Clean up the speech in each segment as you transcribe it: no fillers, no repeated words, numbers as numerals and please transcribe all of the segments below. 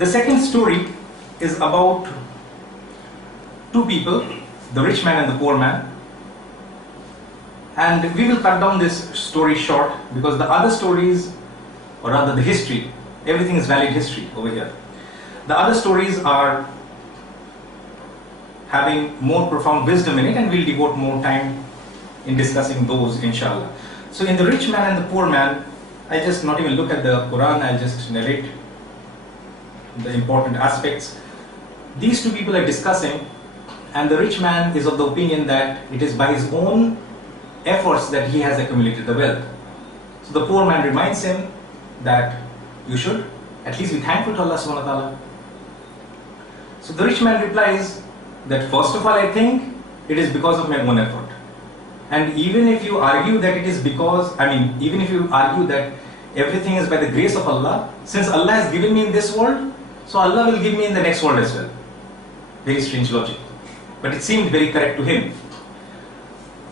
The second story is about two people, the rich man and the poor man. And we will cut down this story short because the other stories, or rather the history, everything is valid history over here. The other stories are having more profound wisdom in it, and we'll devote more time in discussing those, inshallah. So in the rich man and the poor man, I just not even look at the Quran, I'll just narrate the important aspects. These two people are discussing, and the rich man is of the opinion that it is by his own efforts that he has accumulated the wealth. So the poor man reminds him that you should at least be thankful to Allah subhanahu wa ta'ala. So the rich man replies that first of all, I think it is because of my own effort. And even if you argue that it is because, even if you argue that everything is by the grace of Allah, since Allah has given me in this world, so Allah will give me in the next world as well. Very strange logic. But it seemed very correct to him.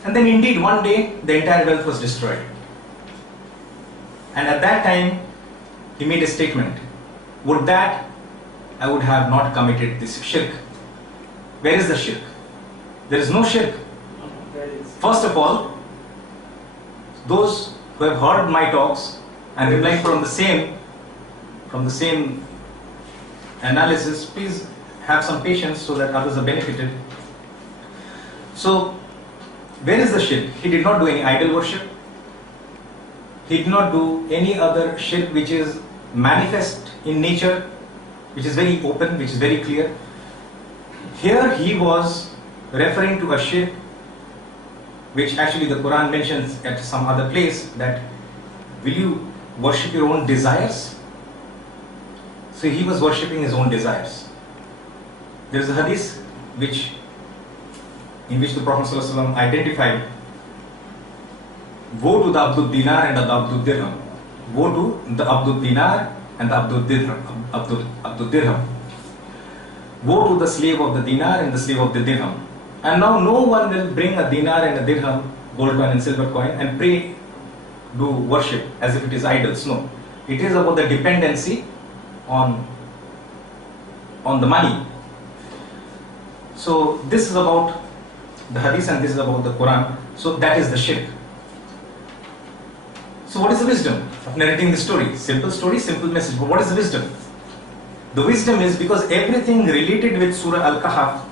And then indeed one day the entire wealth was destroyed. And at that time he made a statement, would that I would have not committed this shirk. Where is the shirk? There is no shirk. First of all, those who have heard my talks and replied from the same analysis, please have some patience so that others are benefited. So, where is the shirk? He did not do any idol worship. He did not do any other shirk which is manifest in nature, which is very open, which is very clear. Here he was referring to a shirk which actually the Quran mentions at some other place, that will you worship your own desires? So he was worshipping his own desires. There is a hadith in which the Prophet ﷺ identified, woe to the Abdul Dinar and the Abdul Dirham. Woe to the Abdul Dinar and the Abdul Dirham. Woe to the slave of the dinar and the slave of the dirham. And now no one will bring a dinar and a dirham, gold coin and silver coin, and pray, do worship as if it is idols. No. It is about the dependency on the money. So this is about the hadith and this is about the Quran. So that is the shirk. So what is the wisdom of narrating the story? Simple story, simple message. But what is the wisdom? The wisdom is because everything related with Surah Al-Kahf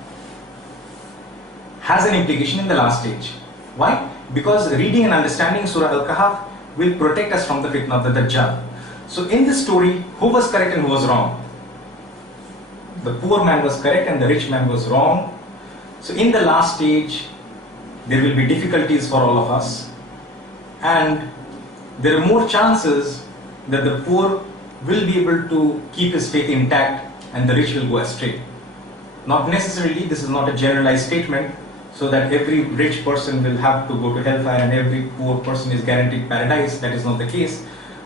has an implication in the last stage. Why? Because reading and understanding Surah Al-Kahf will protect us from the fitna of the Dajjal. So in this story, who was correct and who was wrong? The poor man was correct and the rich man was wrong. So in the last stage, there will be difficulties for all of us. And there are more chances that the poor will be able to keep his faith intact and the rich will go astray. Not necessarily, this is not a generalized statement, so that every rich person will have to go to hellfire and every poor person is guaranteed paradise. That is not the case.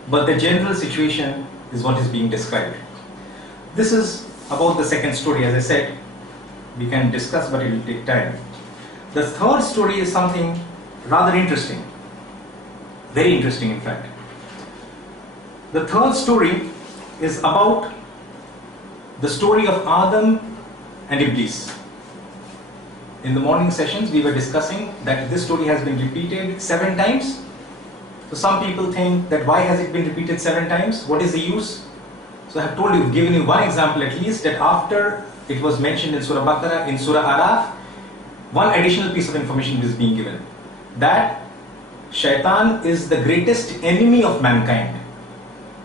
But the general situation is what is being described. This is about the second story. As I said, we can discuss, but it will take time. The third story is something rather interesting. Very interesting, in fact. The third story is about the story of Adam and Iblis. In the morning sessions, we were discussing that this story has been repeated 7 times. So some people think that why has it been repeated 7 times? What is the use? So I have told you, given you one example at least, that after it was mentioned in Surah Baqarah, in Surah Araf, one additional piece of information is being given. That Shaitan is the greatest enemy of mankind.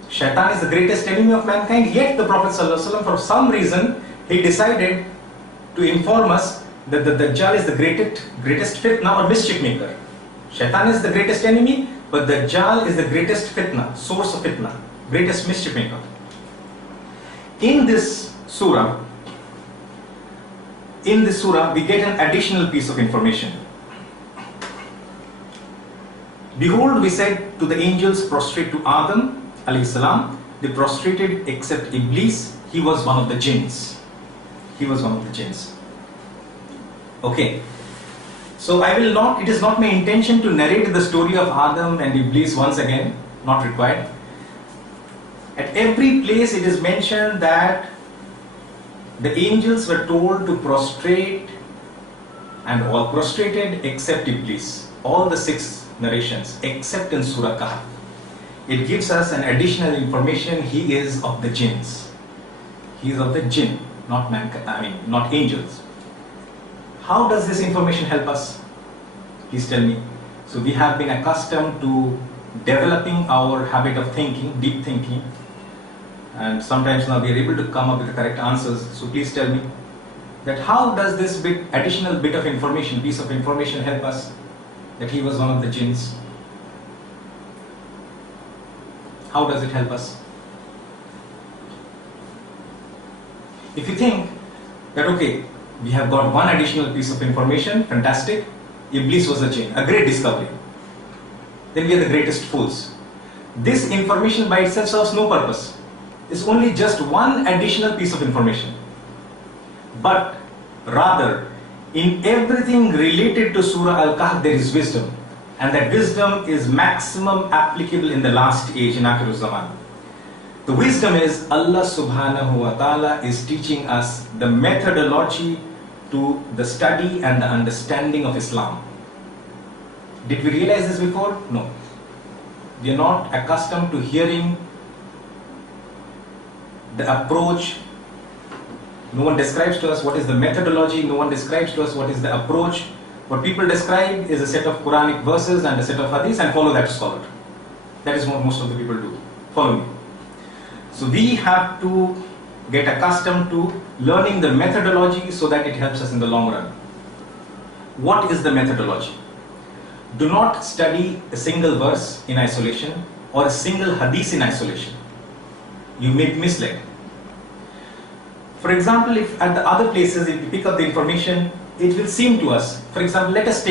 Shaitan is the greatest enemy of mankind, yet the Prophet ﷺ, for some reason, he decided to inform us that the Dajjal is the greatest fitna or mischief maker. Shaitan is the greatest enemy, but Dajjal is the greatest fitna, source of fitna, greatest mischief maker. In this surah, we get an additional piece of information. Behold, we said to the angels, prostrate to Adam alayhi salam. They prostrated except Iblis. He was one of the jinns. Okay. So it is not my intention to narrate the story of Adam and Iblis once again, not required. At every place it is mentioned that The angels were told to prostrate, and all prostrated except Iblis. All the 6 narrations except in Surah Kahf. It gives us an additional information. He is of the jinns. He is of the jinn, not not angels. How does this information help us? Please tell me. So we have been accustomed to developing our habit of thinking, deep thinking, and sometimes now we are able to come up with the correct answers. So please tell me that how does this additional bit of information, piece of information help us that he was one of the jinns? How does it help us? If you think that, okay, we have got one additional piece of information, fantastic, Iblis was a jinn, a great discovery, then we are the greatest fools. This information by itself serves no purpose. It's only just one additional piece of information. But rather, in everything related to Surah Al-Kahf, there is wisdom. And that wisdom is maximum applicable in the last age, in Akhirul Zaman. The wisdom is Allah subhanahu wa ta'ala is teaching us the methodology to the study and the understanding of Islam. Did we realize this before? No. We are not accustomed to hearing the approach. No one describes to us what is the methodology. No one describes to us what is the approach. What people describe is a set of Quranic verses and a set of hadiths and follow that scholar. That is what most of the people do. Follow me. So we have to get accustomed to learning the methodology so that it helps us in the long run. What is the methodology? Do not study a single verse in isolation or a single hadith in isolation. You may be misled. For example, if at the other places, if you pick up the information, it will seem to us, for example, let us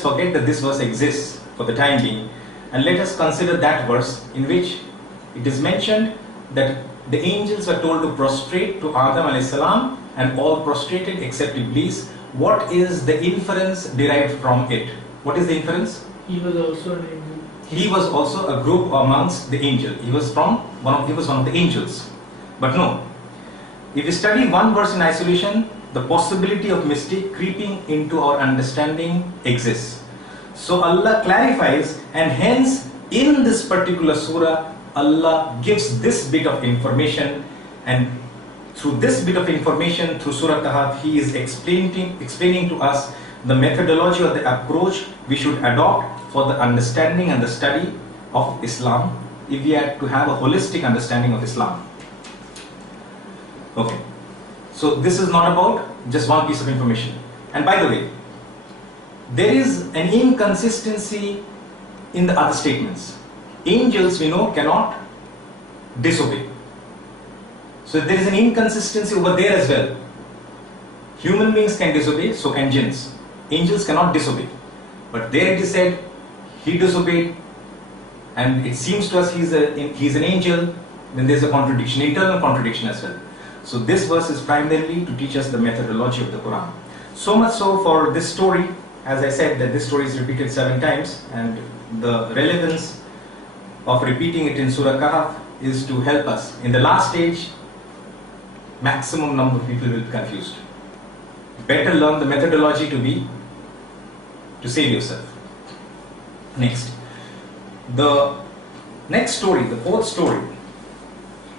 forget that this verse exists for the time being, and let us consider that verse in which it is mentioned that the angels were told to prostrate to Adam alayhi salam, and all prostrated except Iblis. What is the inference derived from it? What is the inference? He was also an angel. He was also a group amongst the angels. He was one of the angels. But no. If we study one verse in isolation, the possibility of mistake creeping into our understanding exists. So Allah clarifies, and hence in this particular surah, Allah gives this bit of information, and through this bit of information, through Surah Kahf, He is explaining to us the methodology or the approach we should adopt for the understanding and the study of Islam, if we are to have a holistic understanding of Islam. Okay, so this is not about just one piece of information. And by the way, there is an inconsistency in the other statements. Angels, we know, cannot disobey. So there is an inconsistency over there as well. Human beings can disobey, so can jinns. Angels cannot disobey. But there it is said, he disobeyed, and it seems to us he's an angel. Then there's a contradiction, internal contradiction as well. So this verse is primarily to teach us the methodology of the Quran. So much so for this story, as I said, that this story is repeated 7 times, and the relevance of repeating it in Surah Kahf is to help us. In the last stage, maximum number of people will be confused. Better learn the methodology to save yourself. Next. The next story, the 4th story,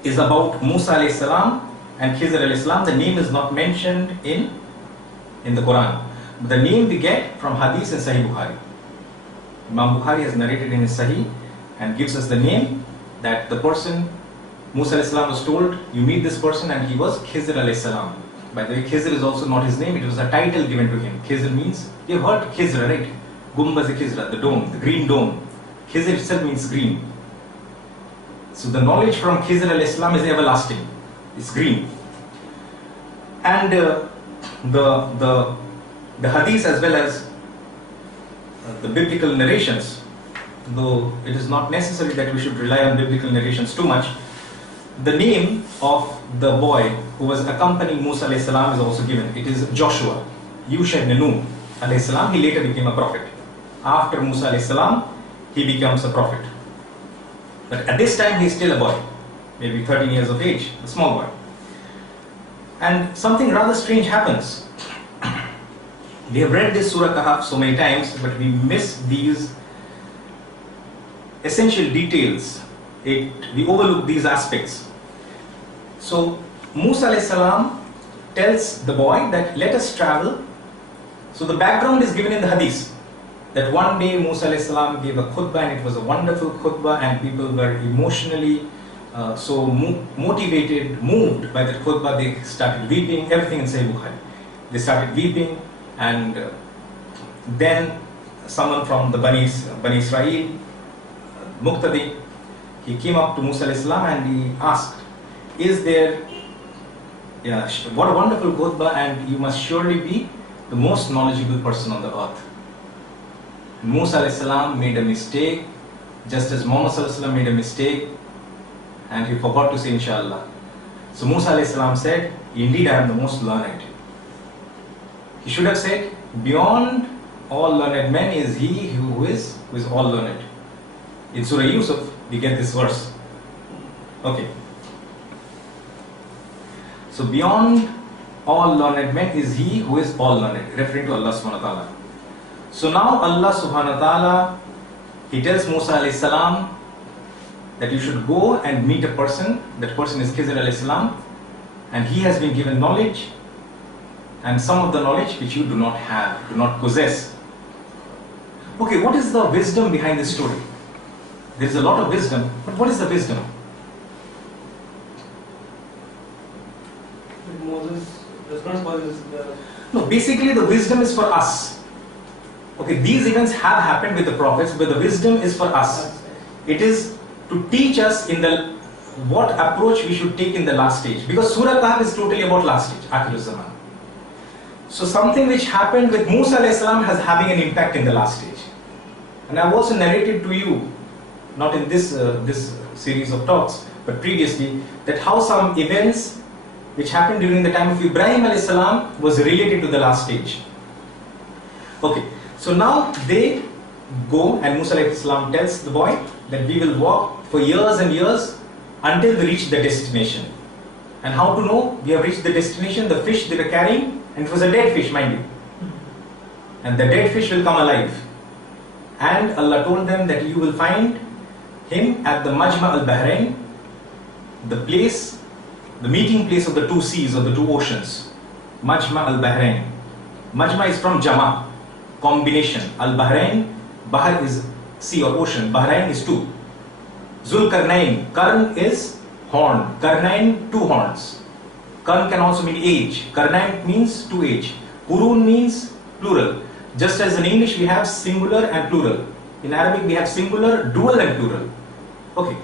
is about Musa alayhi salam and Khizr alayhi salam. The name is not mentioned in the Quran. The name we get from hadith in Sahih Bukhari. Imam Bukhari has narrated in his Sahih and gives us the name that the person, Musa alayhi salam, was told, you meet this person, and he was Khizr alayhi salam. By the way, Khizr is also not his name, it was a title given to him. Khizr means, you have heard Khizr, right? Gumbaz-e-Khizra, the dome, the green dome. Khizr itself means green. So the knowledge from Khizr alayhi salam is everlasting. It's green. And the hadith as well as the biblical narrations, though it is not necessary that we should rely on biblical narrations too much, the name of the boy who was accompanying Musa alayhi salam is also given. It is Joshua. Yusha ibn Nun alayhi salam. He later became a prophet. After Musa alayhi salam, he becomes a prophet. But at this time he is still a boy, maybe 13 years of age, a small boy. And something rather strange happens. We have read this Surah Kahf so many times, but we miss these essential details. We overlook these aspects. So Musa alayhi salam tells the boy that let us travel. So the background is given in the hadith that one day Musa alayhi salam gave a khutbah, and it was a wonderful khutbah, and people were emotionally motivated, moved by that khutbah. They started weeping, everything in Sahih Bukhari. They started weeping, and then someone from the Bani Israel, Muqtadi, he came up to Musa alayhi salam and he asked, is there, what a wonderful khutbah, and you must surely be the most knowledgeable person on the earth. And Musa alayhi salam made a mistake, just as Muhammad sallallahu alaihi wasallam made a mistake, and he forgot to say inshallah. So Musa alayhi salam said, indeed I am the most learned. He should have said, beyond all learned men is he who is all learned. In Surah Yusuf, we get this verse. Okay. So beyond all learned men is he who is all learned, referring to Allah subhanahu wa ta'ala. So now Allah subhanahu wa ta'ala, he tells Musa alayhi salam that you should go and meet a person. That person is Khizr alayhi salam, and he has been given knowledge, and some of the knowledge which you do not have, do not possess. Okay, what is the wisdom behind this story? There is a lot of wisdom, but what is the wisdom? Moses' response was No, basically the wisdom is for us. Okay, these events have happened with the prophets, but the wisdom is for us. It is to teach us in the what approach we should take in the last stage. Because Surah Kahf is totally about last stage, Akhirul Zaman. So something which happened with Musa alayhi salam has having an impact in the last stage. And I've also narrated to you, not in this series of talks, but previously, that how some events which happened during the time of Ibrahim alayhi salam was related to the last stage. Okay, so now they go, and Musa alayhi salam tells the boy that we will walk for years and years until we reach the destination. And how to know we have reached the destination? The fish they were carrying, and it was a dead fish, mind you. And the dead fish will come alive. And Allah told them that you will find him at the Majma al-Bahrain, the place, the meeting place of the two seas or the two oceans. Majma al-Bahrain. Majma is from Jama, combination. Al-Bahrain, Bahar is sea or ocean, Bahrain is two. Zul Karnain, Karn is horn, Karnain two horns. Karn can also mean age, Karnain means two age, Qurun means plural. Just as in English we have singular and plural. In Arabic we have singular, dual and plural. Okay.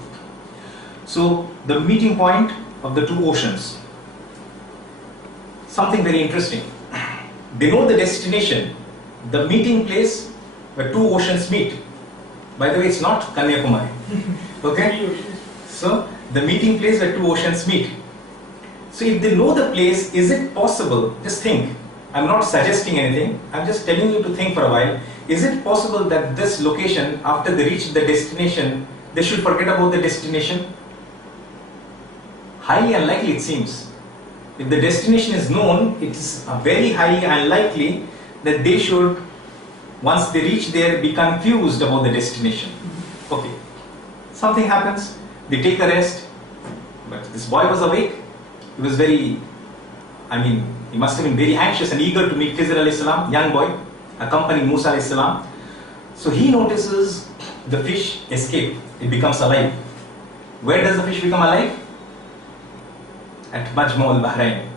So the meeting point of the two oceans. Something very interesting. They know the destination, the meeting place where two oceans meet. By the way, it's not Kanyakumari. Okay? So the meeting place where two oceans meet. So if they know the place, is it possible, just think, I'm not suggesting anything, I'm just telling you to think for a while, is it possible that this location, after they reach the destination, they should forget about the destination? Highly unlikely it seems. If the destination is known, it is very highly unlikely that they should, once they reach there, be confused about the destination. Okay. Something happens, they take a rest, but this boy was awake. He was very, he must have been very anxious and eager to meet Khizr alayhi salam, young boy, accompanying Musa alayhi salam. So he notices the fish escape, it becomes alive. Where does the fish become alive? At Majma al-Bahrain.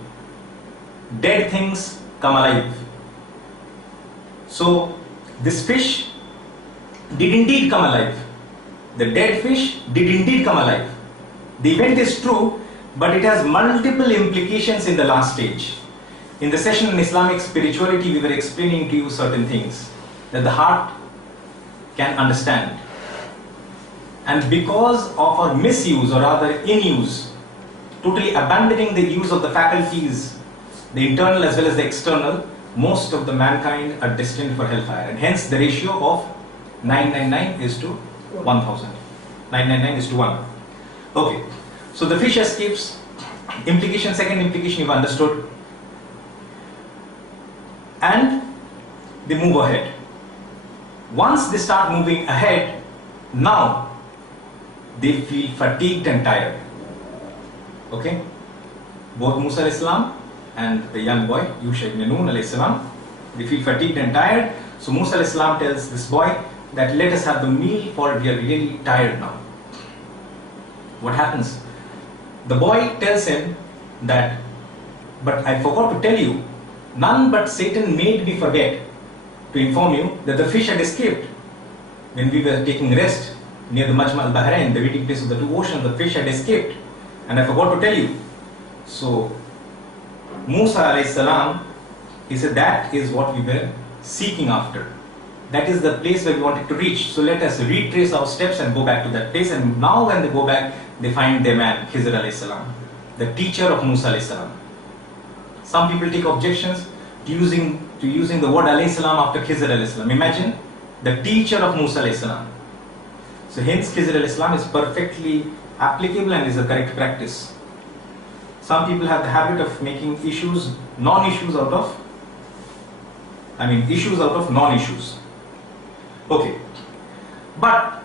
Dead things come alive. So this fish did indeed come alive. The dead fish did indeed come alive. The event is true, but it has multiple implications in the last stage. In the session on Islamic spirituality, we were explaining to you certain things that the heart can understand. And because of our misuse, or rather in-use, totally abandoning the use of the faculties, the internal as well as the external, most of the mankind are destined for hellfire. And hence the ratio of 999 is to 1000. 999 is to 1. Okay. So the fish escapes, Implication, second implication you've understood. And they move ahead. Once they start moving ahead, now they feel fatigued and tired. Okay? Both Musa alayhi salam and the young boy, Yusha ibn Nun alayhi salam, they feel fatigued and tired. So Musa alayhi salam tells this boy that let us have the meal, for we are really tired now. What happens? The boy tells him that, but I forgot to tell you, none but Satan made me forget to inform you that the fish had escaped. When we were taking rest near the Majma al-Bahrain, the meeting place of the two oceans, the fish had escaped. And I forgot to tell you. So Musa alayhi salam, he said that is what we were seeking after. That is the place where we wanted to reach. So let us retrace our steps and go back to that place. And now when they go back, they find their man, Khizr alayhi salam, the teacher of Musa alayhi salam. Some people take objections to using the word alayhi salam after Khizr alayhi salam. Imagine the teacher of Musa alayhi salam. So hence Khizr alayhi salam is perfectly applicable and is a correct practice. Some people have the habit of making issues, non-issues out of, issues out of non-issues. Okay. But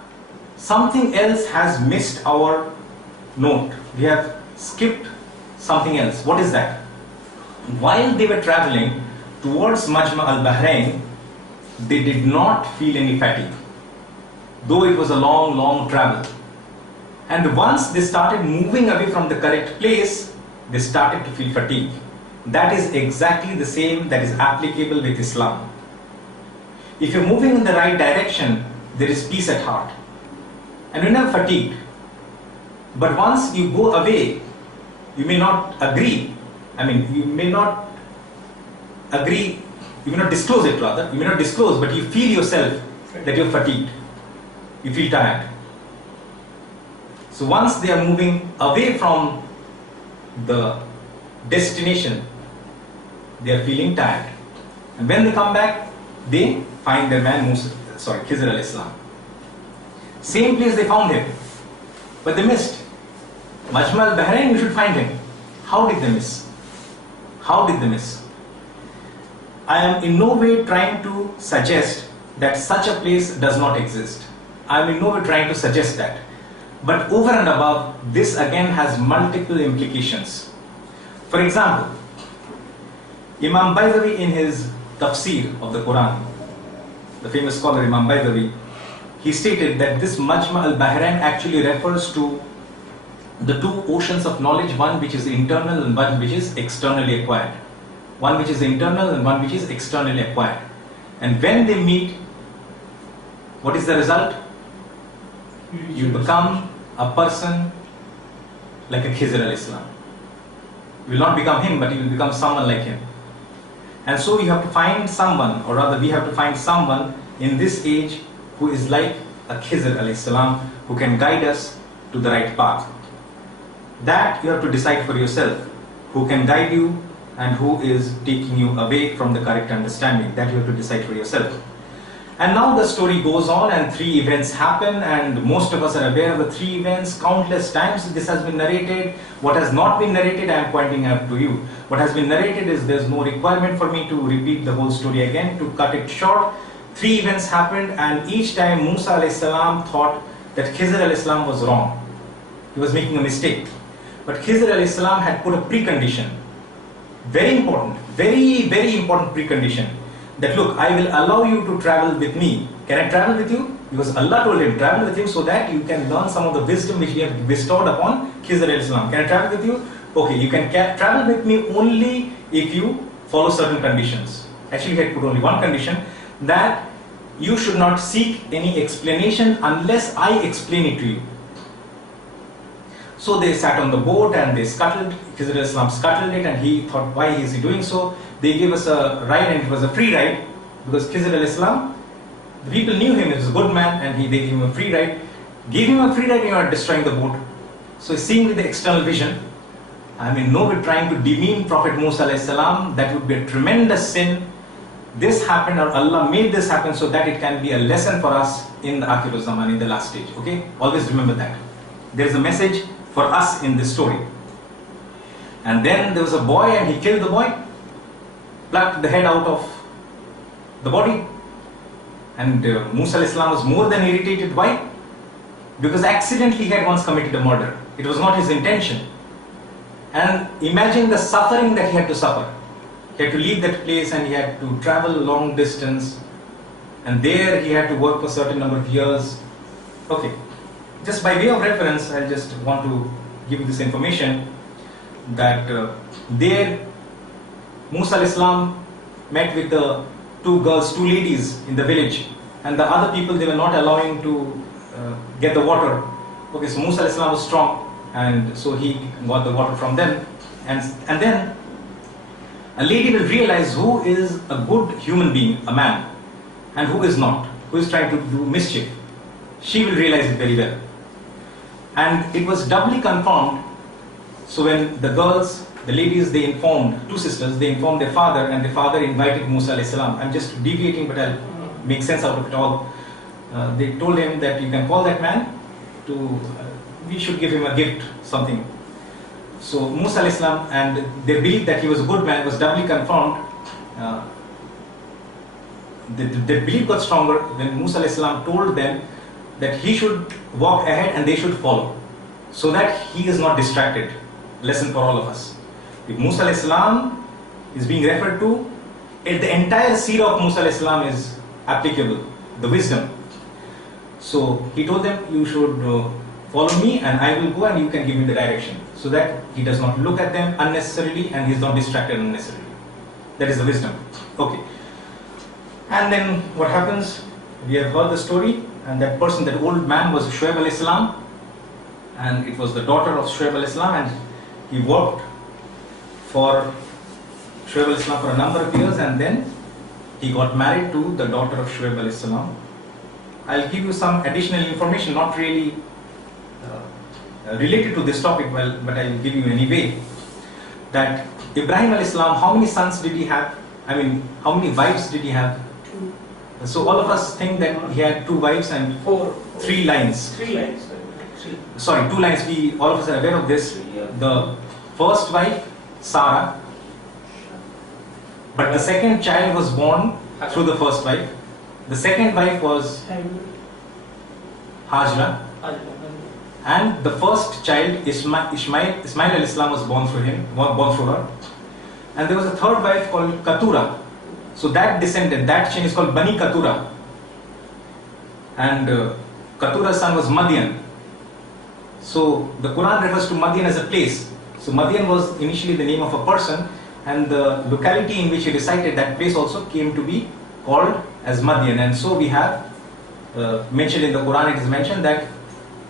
something else has missed our note. We have skipped something else. What is that? While they were traveling towards Majma al-Bahrain, they did not feel any fatigue, though it was a long, long travel. And once they started moving away from the correct place, they started to feel fatigue. That is exactly the same that is applicable with Islam. If you're moving in the right direction, there is peace at heart. And you're never fatigued. But once you go away, you may not agree. You may not agree, you may not disclose it rather. You may not disclose, but you feel yourself that you're fatigued. You feel tired. So once they are moving away from the destination, they are feeling tired. And when they come back, they find their man Khizr alayhi salam. Same place they found him, but they missed. Majma al-Bahrain, you should find him. How did they miss? How did they miss? I am in no way trying to suggest that such a place does not exist. I am in no way trying to suggest that. But over and above, this again has multiple implications. For example, Imam Baydawi in his tafsir of the Quran, the famous scholar Imam Baydawi, he stated that this Majma al-Bahrain actually refers to the two oceans of knowledge, one which is internal and one which is externally acquired. One which is internal and one which is externally acquired. And when they meet, what is the result? You become a person like a Khizr alayhi salam. You will not become him, but you will become someone like him. And so you have to find someone, or rather we have to find someone in this age who is like a Khizr alayhi salam, who can guide us to the right path. That you have to decide for yourself, who can guide you and who is taking you away from the correct understanding. That you have to decide for yourself. And now the story goes on and 3 events happen, and most of us are aware of the 3 events. Countless times this has been narrated. What has not been narrated, I am pointing out to you. What has been narrated is there's no requirement for me to repeat the whole story again. To cut it short, 3 events happened, and each time Musa alayhi salam thought that Khizr alayhi salam was wrong. He was making a mistake. But Khizr alayhi salam had put a precondition. Very important, very, very important precondition. That look, I will allow you to travel with me. Can I travel with you? Because Allah told him, travel with him so that you can learn some of the wisdom which we have bestowed upon Khizr alayhi salam. Can I travel with you? Okay, you can travel with me only if you follow certain conditions. Actually, he had put only one condition, that you should not seek any explanation unless I explain it to you. So they sat on the boat and they scuttled. Khizr alayhi salam scuttled it, and he thought, why is he doing so? They gave us a ride, and it was a free ride, because Khizr alayhi salam, the people knew him, he was a good man, and they gave him a free ride. Give him a free ride, you are destroying the boat. So seeing with the external vision, no, we're trying to demean Prophet Musa alayhi salam, that would be a tremendous sin. This happened, or Allah made this happen so that it can be a lesson for us in the Akhirul Zaman, in the last stage. Okay, always remember that. There is a message for us in this story. And then there was a boy and he killed the boy, plucked the head out of the body. And Musa alayhi salam was more than irritated. Why? Because accidentally he had once committed a murder. It was not his intention. And imagine the suffering that he had to suffer. He had to leave that place and he had to travel long distance. And there he had to work for a certain number of years. Okay, just by way of reference, I just want to give you this information that there Musa alayhi salam met with the two girls, two ladies in the village, and the other people, they were not allowing to get the water. Okay, so Musa alayhi salam was strong, and so he got the water from them. And then a lady will realize who is a good human being, a man, and who is not, who is trying to do mischief. She will realize it very well. And it was doubly confirmed. So when the girls, the ladies, they informed, two sisters, they informed their father, and their father invited Musa alayhi salam. I'm just deviating, but I'll make sense out of it all. They told him that you can call that man to, we should give him a gift, something. So Musa alayhi salam, and they believed that he was a good man, was doubly confirmed. Their belief got stronger when Musa alayhi salam told them that he should walk ahead and they should follow, so that he is not distracted. Lesson for all of us. If Musa alayhi salam is being referred to, the entire seerah of Musa alayhi salam is applicable, the wisdom. So he told them, you should follow me and I will go and you can give me the direction, so that he does not look at them unnecessarily and he is not distracted unnecessarily. That is the wisdom. Okay. And then what happens? We have heard the story, and that person, that old man, was Shuaib alayhi salam, and it was the daughter of Shuaib alayhi salam, and he worked for Shuaib alayhi salam for a number of years, and then he got married to the daughter of Shuaib alayhi salam. I'll give you some additional information, not really related to this topic, well, but I'll give you anyway. That Ibrahim alayhi salam, how many sons did he have? I mean, how many wives did he have? Two. So all of us think that he had two wives and Four. three lines. 3 lines. Three. Sorry, two lines. We all of us are aware of this. Yeah. The first wife, Sarah, but the second child was born through the first wife. The second wife was Hajra, and the first child, Ismail alayhi salam, was born through her. And there was a third wife called Keturah. So that descendant, that chain is called Bani Keturah. And Keturah's son was Madian. So the Quran refers to Madian as a place. So Madian was initially the name of a person, and the locality in which he resided, that place also came to be called as Madian. And so we have mentioned in the Quran, it is mentioned that,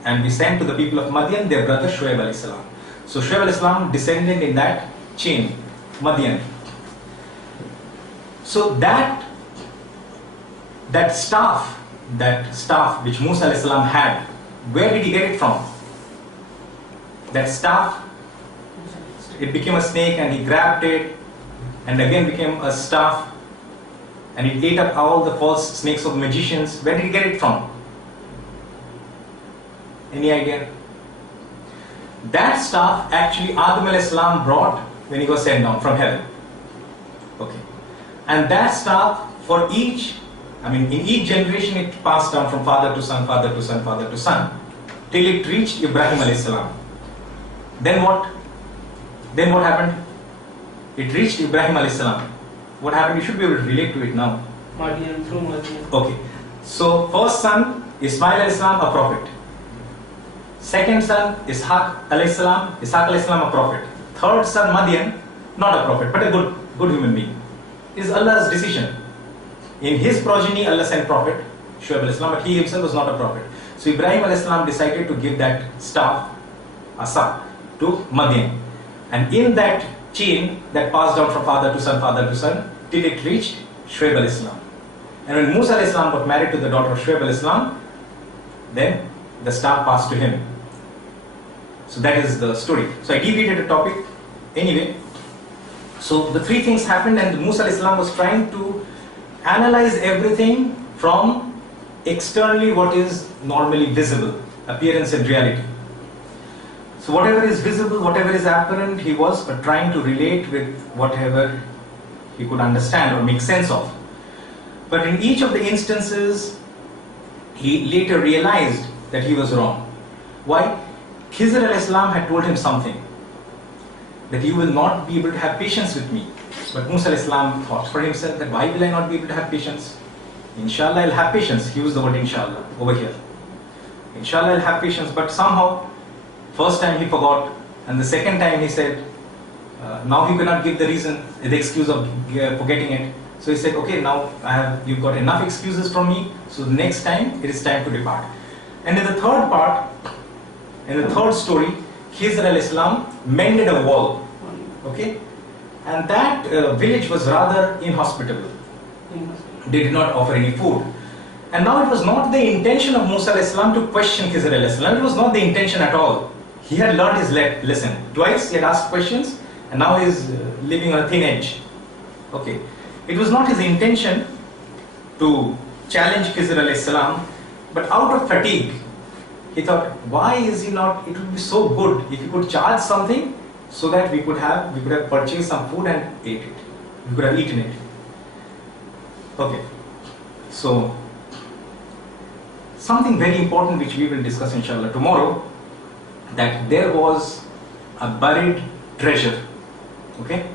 and we sent to the people of Madian their brother Shuaib alayhi salam. So Shuaib alayhi salam descended in that chain, Madian. So that staff which Musa alayhi salam had, where did he get it from? That staff, it became a snake and he grabbed it, and again became a staff, and it ate up all the false snakes of magicians. Where did he get it from? Any idea? That staff actually Adam alayhi salam brought when he was sent down from heaven. Okay. And that staff, for each, in each generation it passed down from father to son, father to son, father to son, till it reached Ibrahim alayhi salam. Then what? Then what happened? It reached Ibrahim alayhi salam. What happened? You should be able to relate to it now. Madian, through Madian. Okay. So first son, Ismail alayhi salam, a prophet. Second son, Ishaq alayhi salam, a prophet. Third son, Madian, not a prophet, but a good human being. It is Allah's decision. In his progeny, Allah sent prophet, Shuaib alayhi salam, but he himself was not a prophet. So Ibrahim alayhi salam decided to give that staff, Asa, to Madian. And in that chain that passed down from father to son, till it reached Shuaib alayhi salam. And when Musa alayhi salam got married to the daughter of Shuaib alayhi salam, then the staff passed to him. So that is the story. So I deviated the topic. Anyway, so the three things happened, and Musa alayhi salam was trying to analyze everything from externally what is normally visible, appearance and reality. So whatever is visible, whatever is apparent, he was trying to relate with whatever he could understand or make sense of. But in each of the instances, he later realized that he was wrong. Why? Khizr al-Islam had told him something, that you will not be able to have patience with me. But Musa al-Islam thought for himself that why will I not be able to have patience? Inshallah I'll have patience. He used the word inshallah over here. Inshallah I'll have patience, but somehow, first time he forgot, and the second time he said, now he could not give the reason, the excuse of forgetting it. So he said, okay, now you've got enough excuses from me, so the next time it is time to depart. And in the third part, in the third story, Khizr al-Islam mended a wall, okay? And that village was rather inhospitable. They did not offer any food. And now it was not the intention of Musa al-Islam to question Khizr al-Islam. It was not the intention at all. He had learned his lesson. Twice he had asked questions, and now he is living on a thin edge. Okay. It was not his intention to challenge Khizr al-Islam, but out of fatigue, he thought, why is he not, it would be so good if he could charge something so that we could have purchased some food and ate it. We could have eaten it. Okay. So, something very important which we will discuss inshallah tomorrow, that there was a buried treasure. Okay?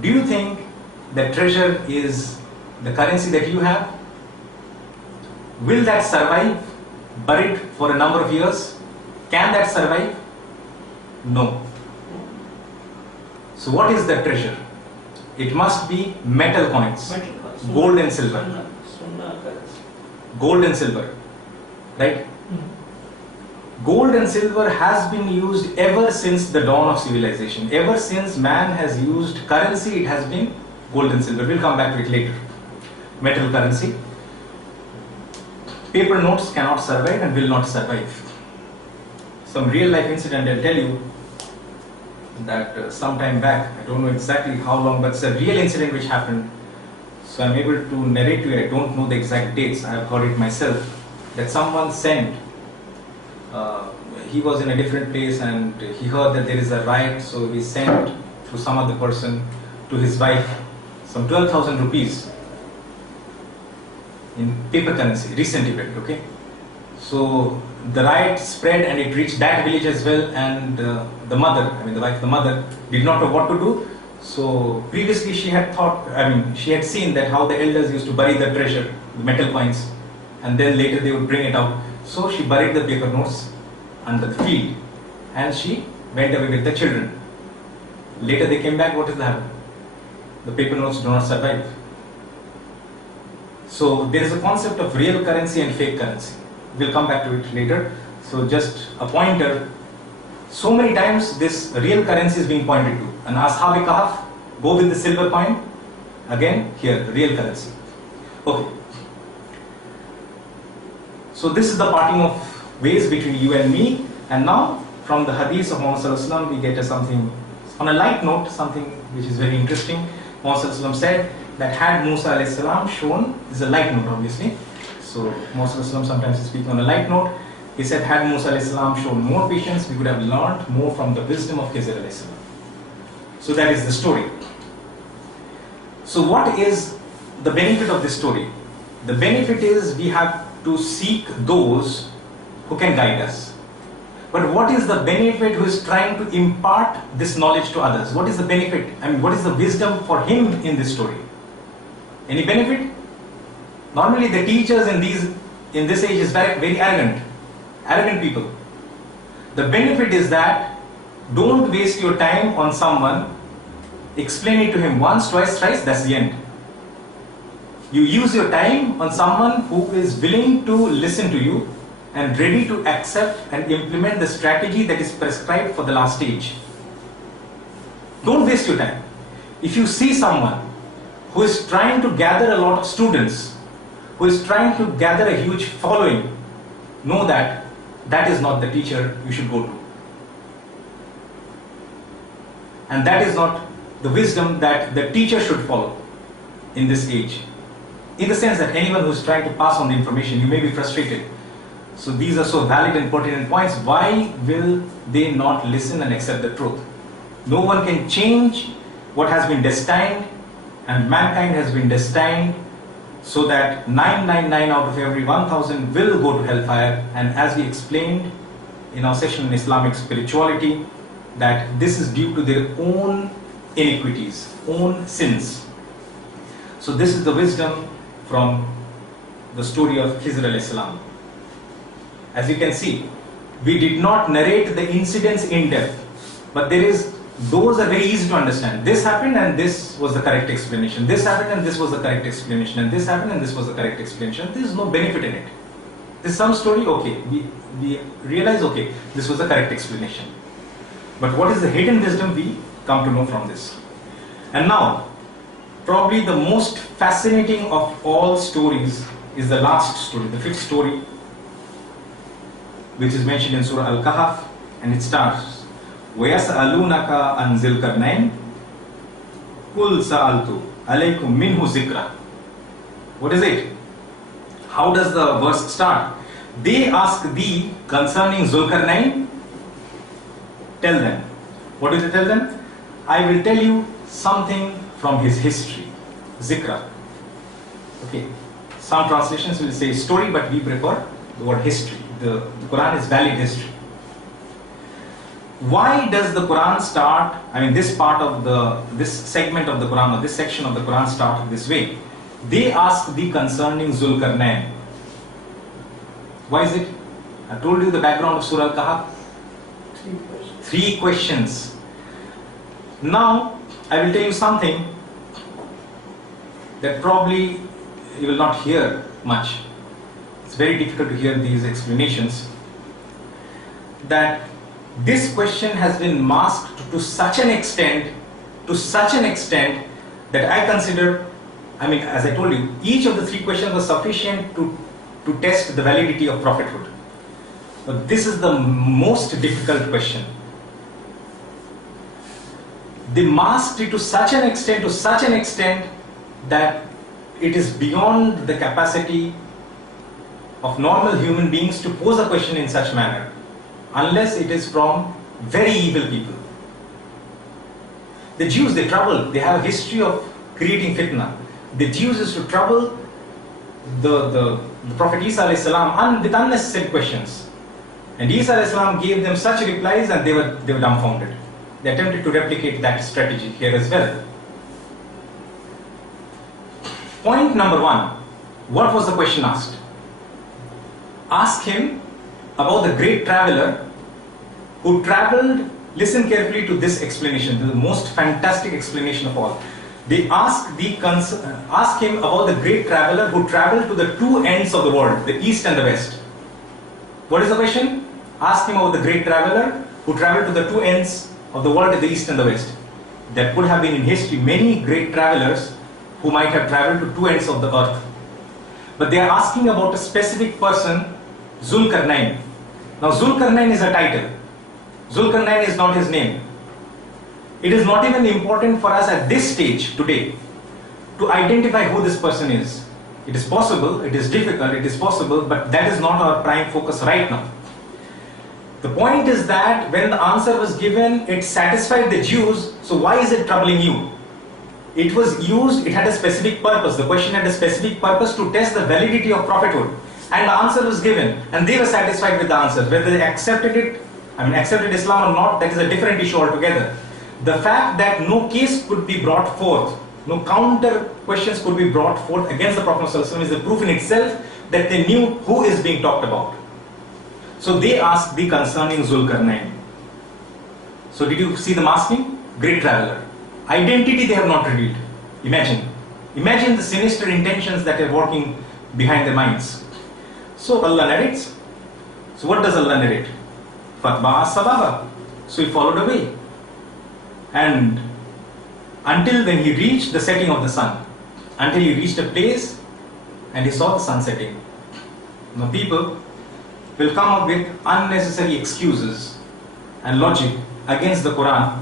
Do you think that treasure is the currency that you have? Will that survive buried for a number of years? Can that survive? No. So what is the treasure? It must be metal coins, gold and silver. Gold and silver, right? Gold and silver has been used ever since the dawn of civilization. Ever since man has used currency, it has been gold and silver. We'll come back to it later. Metal currency. Paper notes cannot survive and will not survive. Some real life incident I'll tell you that some time back, I don't know exactly how long, but it's a real incident which happened. So I'm able to narrate to you, I don't know the exact dates, I have heard it myself, that someone sent, he was in a different place and he heard that there is a riot, so he sent through some other person to his wife some 12,000 rupees in paper currency, recent event, okay? So the riot spread and it reached that village as well, and the mother, the wife, the mother did not know what to do. So previously she had thought, she had seen that how the elders used to bury the treasure, the metal coins, and then later they would bring it out. So she buried the paper notes under the field and she went away with the children. Later they came back, what is that? The paper notes do not survive. So there is a concept of real currency and fake currency. We'll come back to it later. So just a pointer. So many times this real currency is being pointed to. And Ashab-e Kahf, go with the silver coin. Again, here, real currency. Okay. So this is the parting of ways between you and me. And now, from the hadith of Muhammad Sallallahu Alaihi Wasallam, we get something, on a light note, something which is very interesting. Muhammad Sallallahu Alaihi Wasallam said that had Musa Alayhi Salam shown, this is a light note obviously. So Muhammad Sallallahu Alaihi Wasallam sometimes is speaking on a light note. He said, had Musa Alayhi Salam shown more patience, we would have learned more from the wisdom of Khizr Alayhi Salam. So that is the story. So what is the benefit of this story? The benefit is we have to seek those who can guide us. But what is the benefit who is trying to impart this knowledge to others? What is the benefit? What is the wisdom for him in this story? Any benefit? Normally the teachers in this age is very arrogant people. The benefit is that don't waste your time on someone. Explain it to him once, twice, thrice, that's the end. You use your time on someone who is willing to listen to you and ready to accept and implement the strategy that is prescribed for the last stage. Don't waste your time. If you see someone who is trying to gather a lot of students, who is trying to gather a huge following, know that that is not the teacher you should go to. And that is not the wisdom that the teacher should follow in this age. In the sense that anyone who is trying to pass on the information, you may be frustrated. So these are so valid and pertinent points. Why will they not listen and accept the truth? No one can change what has been destined, and mankind has been destined so that 999 out of every 1000 will go to hellfire. And as we explained in our session on Islamic spirituality, that this is due to their own iniquities, own sins. So this is the wisdom from the story of Khizr alayhi salam. As you can see, we did not narrate the incidents in depth, but those are very easy to understand. This happened and this was the correct explanation. This happened and this was the correct explanation. And this happened and this was the correct explanation. There is no benefit in it. This is some story, okay, we realize, okay, this was the correct explanation. But what is the hidden wisdom we come to know from this? And now, probably the most fascinating of all stories is the last story, the fifth story, which is mentioned in Surah Al-Kahf, and it starts, وَيَسْأَلُونَكَ عَنْ ذِي الْقَرْنَيْنِ قُلْ سَأَلْتُ عَلَيْكُمْ مِنْهُ ذِكْرًا. What is it? How does the verse start? They ask thee concerning Zulkarnain. Tell them. What do they tell them? I will tell you something from his history. Zikra. Okay. Some translations will say story, but we prefer the word history. The Quran is valid history. Why does the Quran start, this segment of the Quran, or this section of the Quran start this way? They ask thee concerning Zulkarnain. Why is it? I told you the background of Surah Al-Kahf. 3 questions. Now, I will tell you something that probably you will not hear much. It's very difficult to hear these explanations. That this question has been masked to such an extent that I consider, as I told you, each of the 3 questions was sufficient to test the validity of prophethood. But this is the most difficult question. They masked it to such an extent that it is beyond the capacity of normal human beings to pose a question in such manner, unless it is from very evil people. The Jews, they trouble, they have a history of creating fitna. The Jews used to trouble the Prophet Isa alayhi salam with unnecessary questions. And Isa alayhi salam gave them such replies and they were dumbfounded. They attempted to replicate that strategy here as well. Point number 1. What was the question asked? Ask him about the great traveler who traveled. Listen carefully to this explanation, the most fantastic explanation of all. They ask him about the great traveler who traveled to the 2 ends of the world, the east and the west. What is the question? Ask him about the great traveler who traveled to the 2 ends of the world, the east and the west. There could have been in history many great travelers who might have traveled to 2 ends of the earth. But they are asking about a specific person, Zulkarnain. Now Zulkarnain is a title. Zulkarnain is not his name. It is not even important for us at this stage today to identify who this person is. It is possible, it is difficult, it is possible, but that is not our prime focus right now. The point is that when the answer was given, it satisfied the Jews, so why is it troubling you? It was used, it had a specific purpose. The question had a specific purpose to test the validity of prophethood. And the answer was given, and they were satisfied with the answer. Whether they accepted Islam or not, that is a different issue altogether. The fact that no case could be brought forth, no counter questions could be brought forth against the Prophet ﷺ is a proof in itself that they knew who is being talked about. So they asked the concerning Zulkarnain. So did you see the masking? Great traveler. Identity they have not revealed. Imagine the sinister intentions that are working behind their minds. So Allah narrates. So what does Allah narrate? Fatba'a sababa. So he followed away. And until then he reached the setting of the sun. Until he reached a place and he saw the sun setting. Now people will come up with unnecessary excuses and logic against the Quran,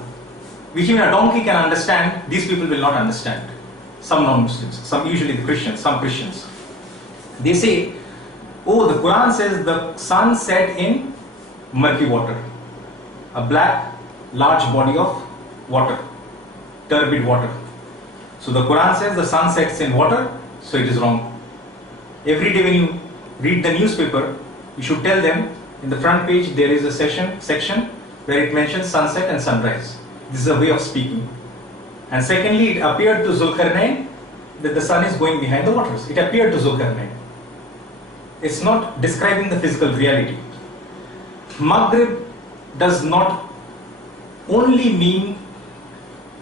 which even a donkey can understand. These people will not understand. Some non-Muslims, some usually the Christians, some Christians. They say Oh, the Quran says the sun set in murky water, a black, large body of water, turbid water. So the Quran says the sun sets in water, so it is wrong. Every day when you read the newspaper, you should tell them in the front page there is a section where it mentions sunset and sunrise. This is a way of speaking. And secondly, it appeared to Zulkarnain that the sun is going behind the waters. It appeared to Zulkarnain. It's not describing the physical reality. Maghrib does not only mean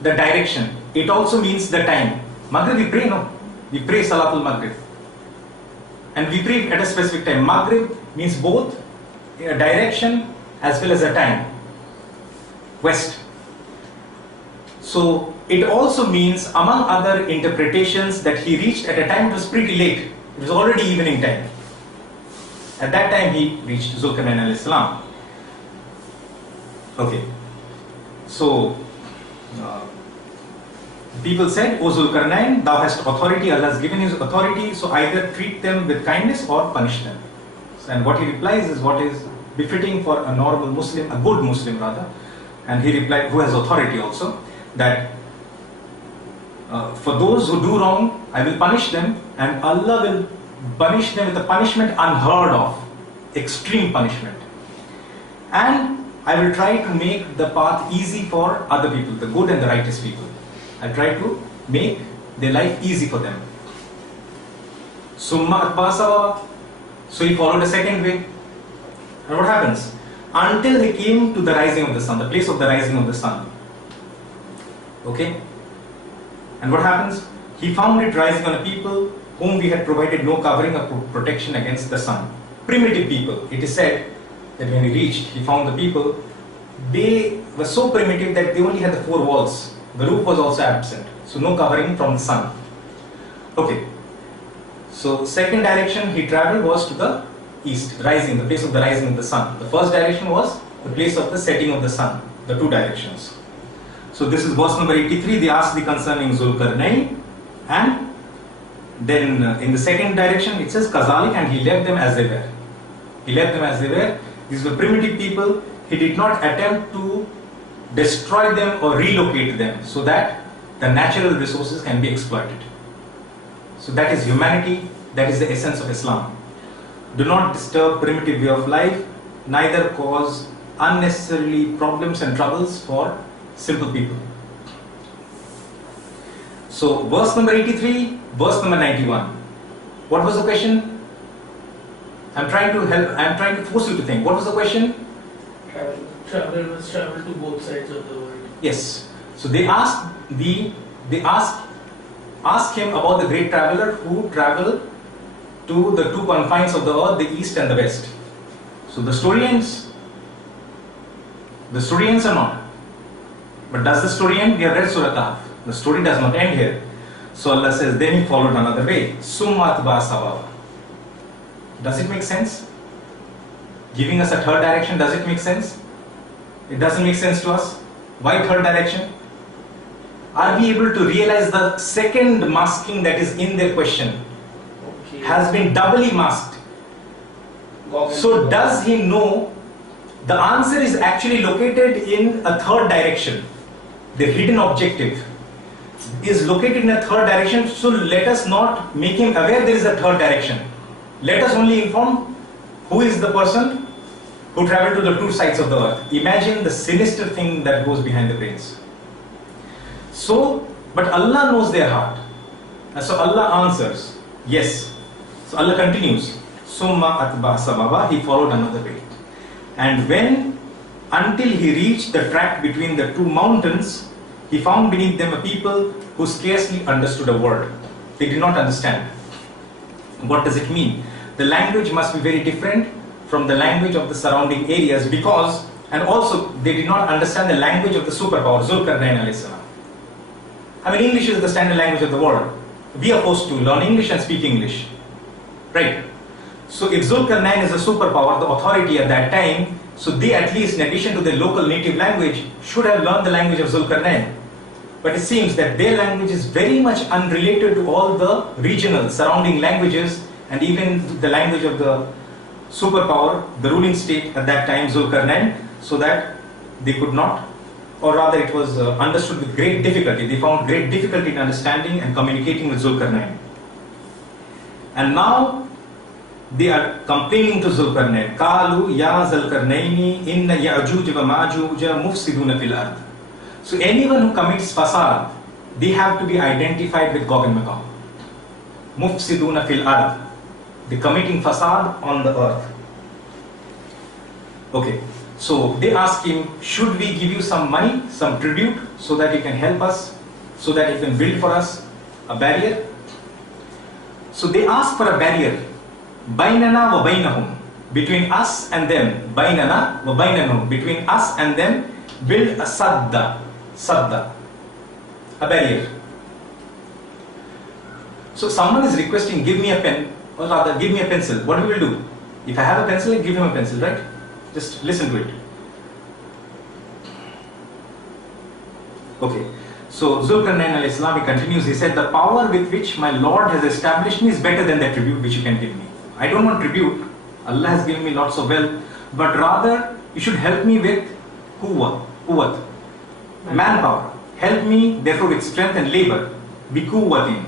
the direction, it also means the time. Maghrib we pray, no? We pray Salatul Maghrib. And we pray at a specific time. Maghrib means both a direction as well as a time. West. So it also means, among other interpretations, that he reached at a time it was pretty late. It was already evening time. At that time he reached Zulkarnain alayhi salam. Okay. So people said, O Zulkarnain, thou hast authority, Allah has given his authority, so either treat them with kindness or punish them. And what he replies is what is befitting for a normal Muslim, a good Muslim rather. And he replied, who has authority also, that for those who do wrong, I will punish them, and Allah will punish them with a punishment unheard of, extreme punishment. And I will try to make the path easy for other people, the good and the righteous people. I try to make their life easy for them. Summa atbasawa. So he followed a second way. And what happens? Until he came to the rising of the sun, the place of the rising of the sun. Okay? And what happens? He found it rising on a people whom we had provided no covering or protection against the sun. Primitive people. It is said that when he reached, he found the people, they were so primitive that they only had the four walls. The roof was also absent. So no covering from the sun. Okay. So second direction he traveled was to the east, rising, the place of the rising of the sun. The first direction was the place of the setting of the sun, the two directions. So this is verse number 83. They asked the concerning Zulkarnain, and then in the second direction it says Kazalik, and he left them as they were. He left them as they were. These were primitive people. He did not attempt to destroy them or relocate them so that the natural resources can be exploited. So that is humanity, that is the essence of Islam. Do not disturb primitive way of life, neither cause unnecessarily problems and troubles for simple people. So verse number 83, verse number 91. What was the question? I'm trying to force you to think. What was the question? Travel must travel to both sides of the world. Yes. So they asked him about the great traveler who traveled to the two confines of the earth, the east and the west. So the historians are not. But does the story end? We have read Surah Kahf. The story does not end here. So Allah says, then he followed another way. Summa atba sababa. Does it make sense? Giving us a third direction, does it make sense? It doesn't make sense to us. Why third direction? Are we able to realize the second masking that is in their question has been doubly masked? So does he know the answer is actually located in a third direction? The hidden objective is located in a third direction, so let us not make him aware there is a third direction. Let us only inform who is the person who traveled to the two sides of the earth. Imagine the sinister thing that goes behind the brains. So, but Allah knows their heart. And so Allah answers, yes. So Allah continues, Summa atba sababa, he followed another way. And until he reached the tract between the two mountains, he found beneath them a people who scarcely understood a word. They did not understand. What does it mean? The language must be very different from the language of the surrounding areas because, and also they did not understand the language of the superpower, Zulkarnain alayhi salam. I mean, English is the standard language of the world. We are forced to learn English and speak English. Right? So if Zulkarnain is a superpower, the authority at that time, so they at least in addition to their local native language should have learned the language of Zulkarnain. But it seems that their language is very much unrelated to all the regional surrounding languages, and even the language of the superpower, the ruling state at that time, Zulkarnain, so that they could not, or rather it was understood with great difficulty. They found great difficulty in understanding and communicating with Zulkarnain. And now they are complaining to Zulkarnain. Qalu ya Zulkarnaini inna Ya'juj wa Ma'juj mufsiduna fil ard. So anyone who commits fasad, they have to be identified with Gog and Magog. Mufsiduna fil ard. They're committing fasad on the earth. Okay. So they ask him, should we give you some money, some tribute, so that you can help us, so that you can build for us a barrier? So they ask for a barrier, bainana wa bainahum, between us and them, bainana wa bainahum, between us and them, build a sadda, a barrier. So someone is requesting, give me a pen, or rather give me a pencil. What we will do? If I have a pencil, I give him a pencil, right? Just listen to it. Okay. So Zulkarnain al-Islam, he continues, he said, the power with which my Lord has established me is better than the tribute which you can give me. I don't want tribute. Allah has given me lots of wealth, but rather you should help me with quwwat, manpower. Help me therefore with strength and labor. Bi quwwatin.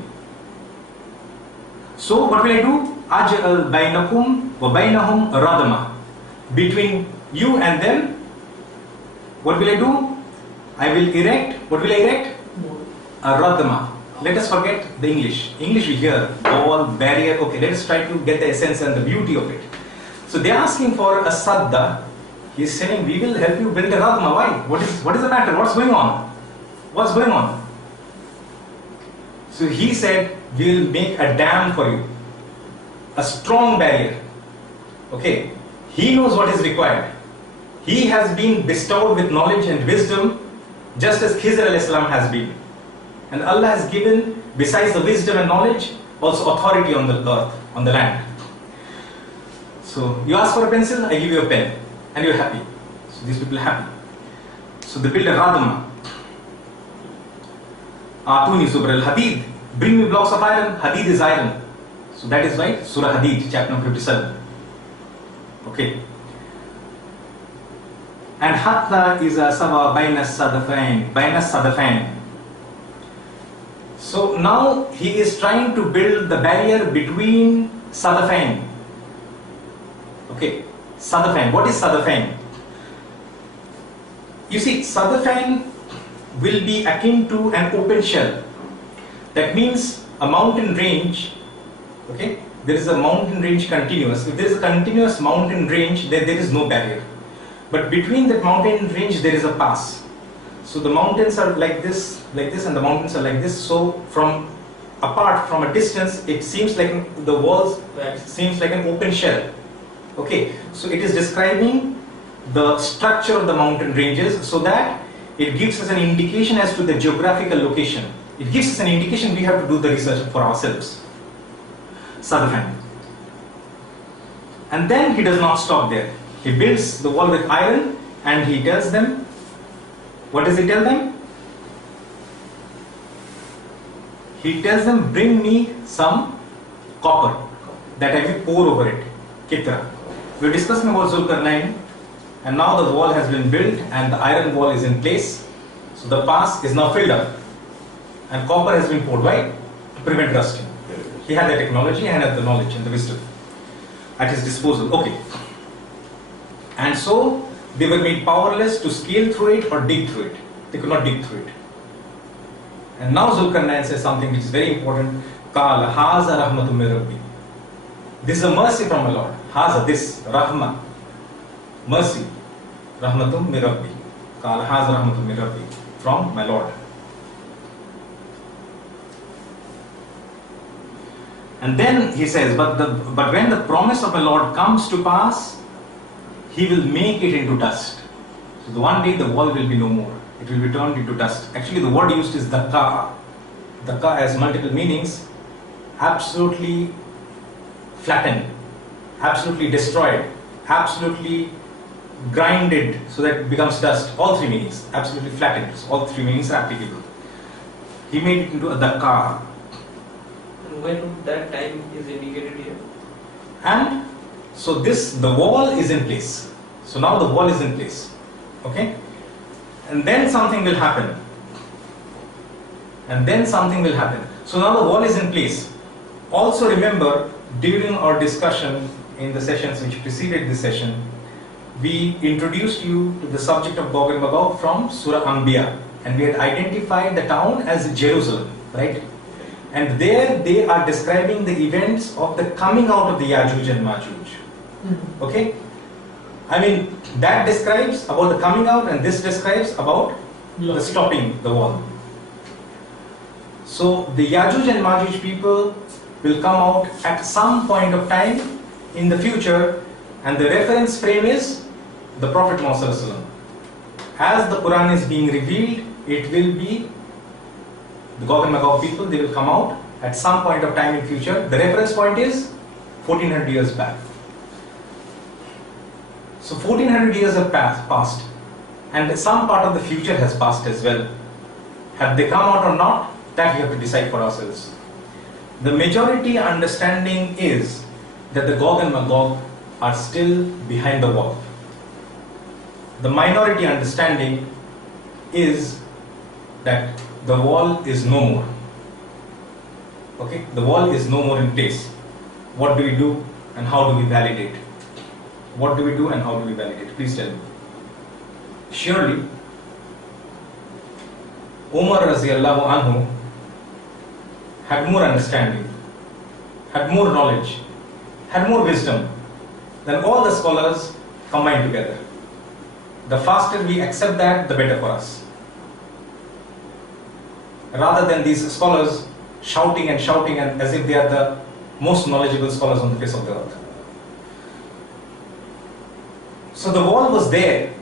So what will I do? Aj'al bainakum wa bainahum radama. Between you and them, what will I do? I will erect, what will I erect? A radama. Let us forget the English. English we hear, wall, barrier, okay, let us try to get the essence and the beauty of it. So they are asking for a sadda. He is saying, we will help you build a radama. Why? What is the matter? What's going on? What's going on? So he said, we will make a dam for you. A strong barrier. Okay. He knows what is required. He has been bestowed with knowledge and wisdom, just as Khizr al-Islam has been. And Allah has given, besides the wisdom and knowledge, also authority on the earth, on the land. So you ask for a pencil, I give you a pen, and you're happy. So these people are happy. So they build a radama. Atuni Zubr al-Hadid. Bring me blocks of iron. Hadid is iron. So that is why Surah Hadid, chapter number 57. Okay. And hatta is a sawa bainas sadafain. So now he is trying to build the barrier between sadafain. Okay, sadafain. What is sadafain? You see, sadafain will be akin to an open shell. That means a mountain range. Okay, there is a mountain range continuous. If there is a continuous mountain range, then there is no barrier. But between that mountain range, there is a pass. So the mountains are like this, and the mountains are like this. So from apart, from a distance, it seems like the walls seems like an open shell. Okay, so it is describing the structure of the mountain ranges, so that it gives us an indication as to the geographical location. It gives us an indication. We have to do the research for ourselves. Sadafan. And then he does not stop there. He builds the wall with iron, and he tells them, what does he tell them? He tells them, bring me some copper that I will pour over it. Kitra. We are discussing about Zulkarnain, and now the wall has been built and the iron wall is in place. So the pass is now filled up, and copper has been poured. Why? To prevent rusting. He had the technology and had the knowledge and the wisdom at his disposal. Okay. And so they were made powerless to scale through it or dig through it. They could not dig through it. And now Zulkarnain says something which is very important. Qala haza rahmatum min rabbi. This is a mercy from my Lord. Haza, this, rahma, mercy, rahmatum min rabbi. Qala haza rahmatum min rabbi, from my Lord. And then he says, but when the promise of my Lord comes to pass, he will make it into dust. So the one day the wall will be no more. It will be turned into dust. Actually the word used is dakka. Dakka has multiple meanings. Absolutely flattened, absolutely destroyed, absolutely grinded so that it becomes dust. All three meanings. Absolutely flattened. So all three meanings are applicable. He made it into a dakka. And when that time is indicated here? And so the wall is in place. So now the wall is in place. Okay? And then something will happen. And then something will happen. So now the wall is in place. Also remember, during our discussion in the sessions which preceded this session, we introduced you to the subject of Gog and Magog from Surah Anbiya, and we had identified the town as Jerusalem, right? And there they are describing the events of the coming out of the Yajuj and Majuj. Okay? I mean, that describes about the coming out, and this describes about the stopping the wall. So the Yajuj and Majuj people will come out at some point of time in the future, and the reference frame is the Prophet Muhammad ﷺ. As the Quran is being revealed, it will be the Gog and Magog people, they will come out at some point of time in future. The reference point is 1400 years back. So 1400 years have passed, and some part of the future has passed as well. Have they come out or not? That we have to decide for ourselves. The majority understanding is that the Gog and Magog are still behind the wall. The minority understanding is that the wall is no more. Okay, the wall is no more in place. What do we do and how do we validate? What do we do and how do we validate? Please tell me. Surely, Umar Raziyallahu Anhu had more understanding, had more knowledge, had more wisdom than all the scholars combined together. The faster we accept that, the better for us. Rather than these scholars shouting and as if they are the most knowledgeable scholars on the face of the earth. So the wall was there.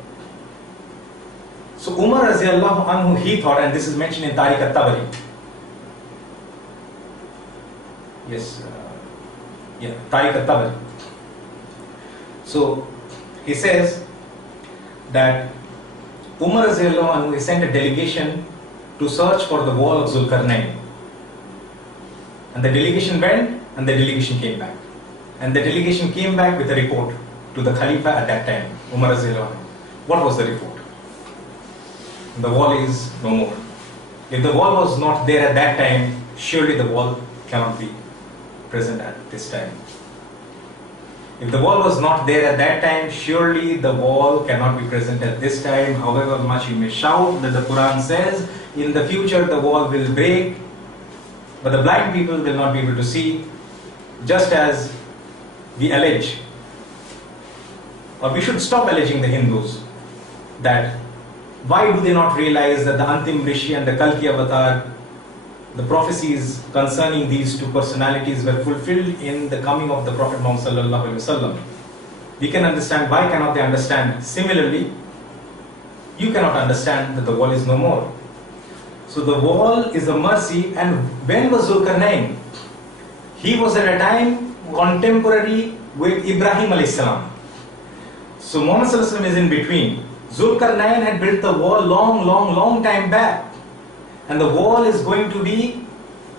So Umar Raziyallahu Anhu, he thought, and this is mentioned in Tariq al-Tabari. Yes, Tariq al-Tabari. So he says that Umar Raziyallahu Anhu sent a delegation to search for the wall of Zulkarnain. And the delegation went and the delegation came back. And the delegation came back with a report to the Khalifa at that time, Umar Raziyallahu Anhu. What was the report? The wall is no more. If the wall was not there at that time, surely the wall cannot be present at this time. If the wall was not there at that time, surely the wall cannot be present at this time. However much you may shout that the Quran says, in the future the wall will break, but the blind people will not be able to see. Just as we allege, or we should stop alleging the Hindus, that why do they not realize that the Antim Rishi and the Kalki Avatar, the prophecies concerning these two personalities were fulfilled in the coming of the Prophet Muhammad sallallahu alaihi wasallam? We can understand. Why cannot they understand? Similarly, you cannot understand that the wall is no more. So the wall is a mercy. And when was Zulkarnain? He was at a time contemporary with Ibrahim alayhi salam. So Muhammad sallallahu alaihi wasallam is in between. Zulkarnain had built the wall long time back. And the wall is going to be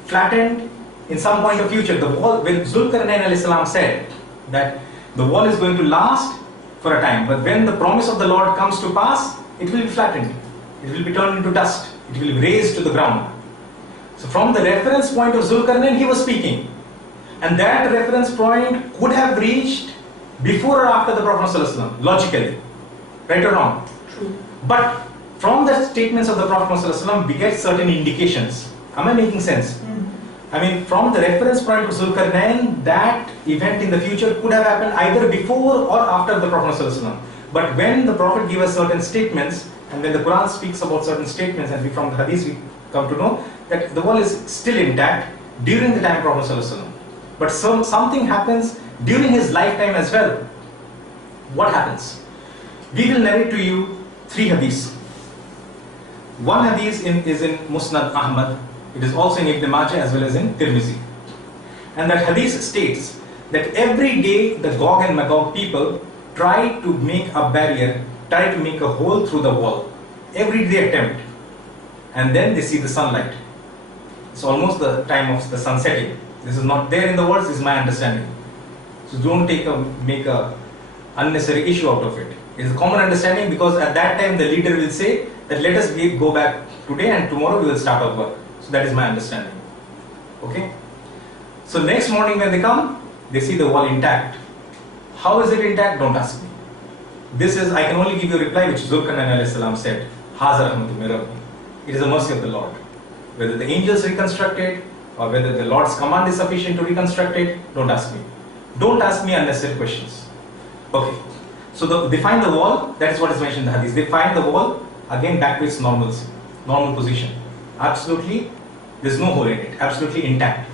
flattened in some point of future. The wall, when Zulkarnain alayhi salam said that the wall is going to last for a time, but when the promise of the Lord comes to pass, it will be flattened. It will be turned into dust. It will be razed to the ground. So from the reference point of Zulkarnain, he was speaking. And that reference point could have reached before or after the Prophet sallallahu alaihi wasallam, logically. Right or wrong? True. But from the statements of the Prophet ﷺ, we get certain indications. Am I making sense? I mean, from the reference point of Zulkarnain, that event in the future could have happened either before or after the Prophet ﷺ. But when the Prophet gave us certain statements, and when the Quran speaks about certain statements, and from the Hadith we come to know that the wall is still intact during the time of Prophet ﷺ. But something happens during his lifetime as well. What happens? We will narrate to you 3 hadiths. One hadith is in Musnad Ahmad. It is also in Ibn Majah as well as in Tirmizi. And that hadith states that every day the Gog and Magog people try to make a barrier, try to make a hole through the wall. Every day attempt. And then they see the sunlight. It's almost the time of the sun setting. This is not there in the words, this is my understanding. So don't make a unnecessary issue out of it. It is a common understanding, because at that time the leader will say that let us go back today and tomorrow we will start our work. So that is my understanding. Okay. So next morning when they come, they see the wall intact. How is it intact? Don't ask me. This is, I can only give you a reply which Zulkarnain alayhi salam said, Haza rahmatu min Rabbi. It is the mercy of the Lord. Whether the angels reconstruct it or whether the Lord's command is sufficient to reconstruct it, don't ask me. Don't ask me unnecessary questions. Okay. So they find the wall, that is what is mentioned in the hadith. They find the wall again back to its normal position. Absolutely, there is no hole in it, absolutely intact.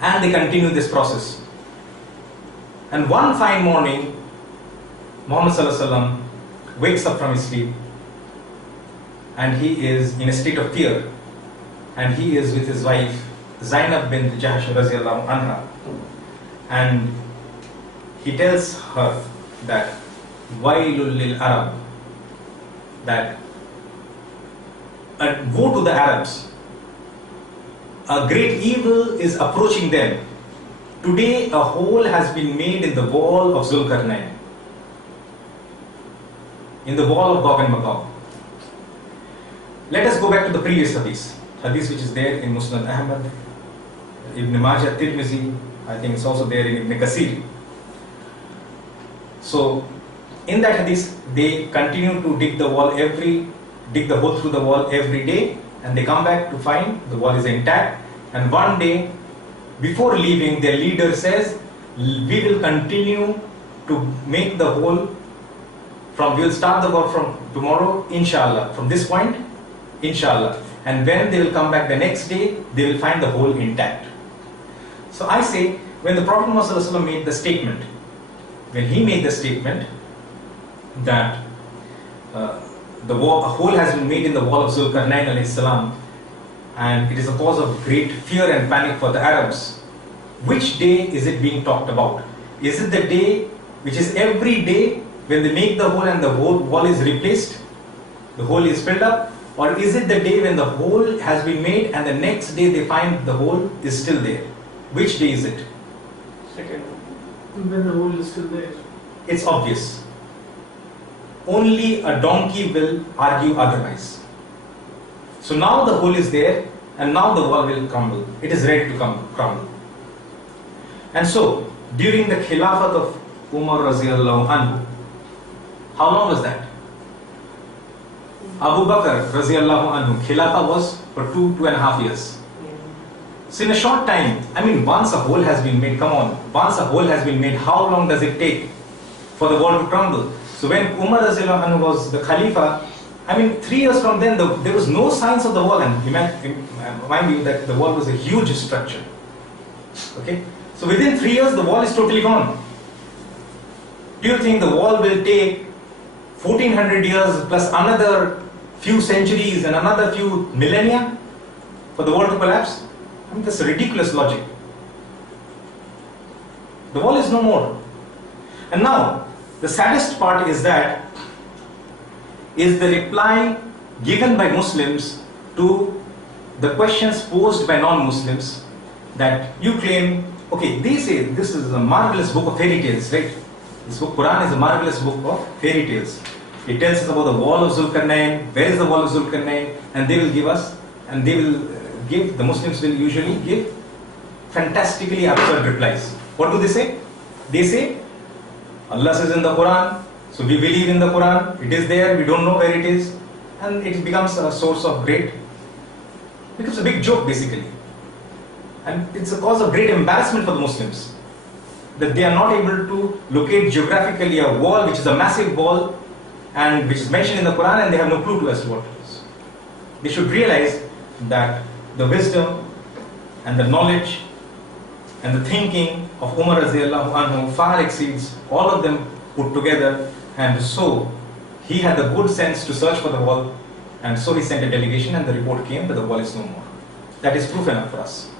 And they continue this process. And one fine morning, Muhammad Sallallahu Alaihi Wasallam wakes up from his sleep and he is in a state of fear, and he is with his wife Zainab bint Jahsh Raziyallahu Anha, and he tells her that Wailul lil Arab, that woe to the Arabs, a great evil is approaching them. Today a hole has been made in the wall of Zulkarnain, in the wall of Gog and Magog. Let us go back to the previous hadith which is there in Musnad Ahmad, Ibn Majah, Tirmizi, I think it's also there in Ibn Kasir. So in that hadith they continue to dig the hole through the wall every day, and they come back to find the wall is intact. And one day before leaving, their leader says, we will continue to make the hole we will start the work from tomorrow, inshallah, from this point, inshallah. And when they will come back the next day, they will find the hole intact. So I say, when the Prophet Muhammad made the statement, that a hole has been made in the wall of Zulkarnain alayhi salam, and it is a cause of great fear and panic for the Arabs, which day is it being talked about? Is it the day which is every day when they make the hole and the whole wall is replaced, the hole is filled up? Or is it the day when the hole has been made and the next day they find the hole is still there? Which day is it? Second. When the hole is still there. It's obvious. Only a donkey will argue otherwise. So now the hole is there and now the wall will crumble. It is ready to crumble. And so, during the Khilafat of Umar Raziyallahu Anhu, how long was that? Abu Bakr Raziyallahu Anhu, Khilafah was for 2.5 years. So in a short time, once a hole has been made, once a hole has been made, how long does it take for the wall to crumble? So when Umar Raziyallahu Anhu was the Khalifa, 3 years from then, there was no signs of the wall. And mind you that the wall was a huge structure. Okay? So within 3 years, the wall is totally gone. Do you think the wall will take 1400 years plus another few centuries and another few millennia for the wall to collapse? That's a ridiculous logic. The wall is no more. And now, the saddest part is the reply given by Muslims to the questions posed by non-Muslims, that you claim, okay, they say this is a marvelous book of fairy tales, right? This book, Quran, is a marvelous book of fairy tales. It tells us about the wall of Zulkarnain, where is the wall of Zulkarnain, and they will give us, and they will give, the Muslims will usually give fantastically absurd replies. What do they say? They say, Allah says in the Quran, so we believe in the Quran, it is there, we don't know where it is, and it becomes a source of it becomes a big joke basically. And it's a cause of great embarrassment for the Muslims, that they are not able to locate geographically a wall which is a massive wall and which is mentioned in the Quran, and they have no clue as to what it is. They should realize that the wisdom and the knowledge and the thinking of Umar Raziyallahu Anhu far exceeds all of them put together, and so he had the good sense to search for the wall, and so he sent a delegation and the report came that the wall is no more. That is proof enough for us.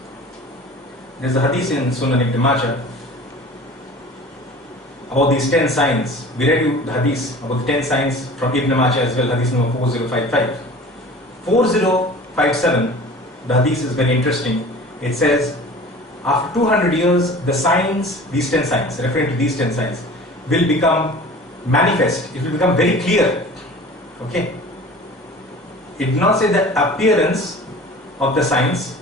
There is a hadith in Sunan Ibn Majah about these 10 signs. We read you the hadith about the 10 signs from Ibn Majah as well, hadith number 4055. 4057, the hadith is very interesting. It says After 200 years, the signs, these 10 signs, referring to these 10 signs, will become manifest. It will become very clear. Okay? It did not say the appearance of the signs.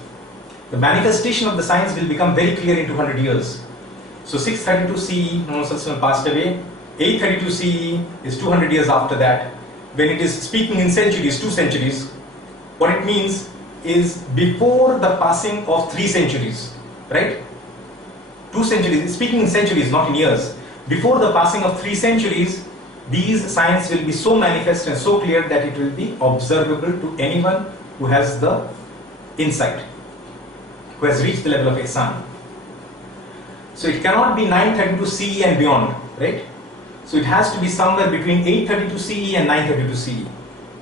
The manifestation of the signs will become very clear in 200 years. So 632 CE, Muhammad passed away. 832 CE is 200 years after that. When it is speaking in centuries, 2 centuries, what it means is before the passing of 3 centuries, right? 2 centuries, speaking in centuries, not in years. Before the passing of 3 centuries, these signs will be so manifest and so clear that it will be observable to anyone who has the insight, who has reached the level of ihsan. So it cannot be 932 CE and beyond, right? So it has to be somewhere between 832 CE and 932 CE.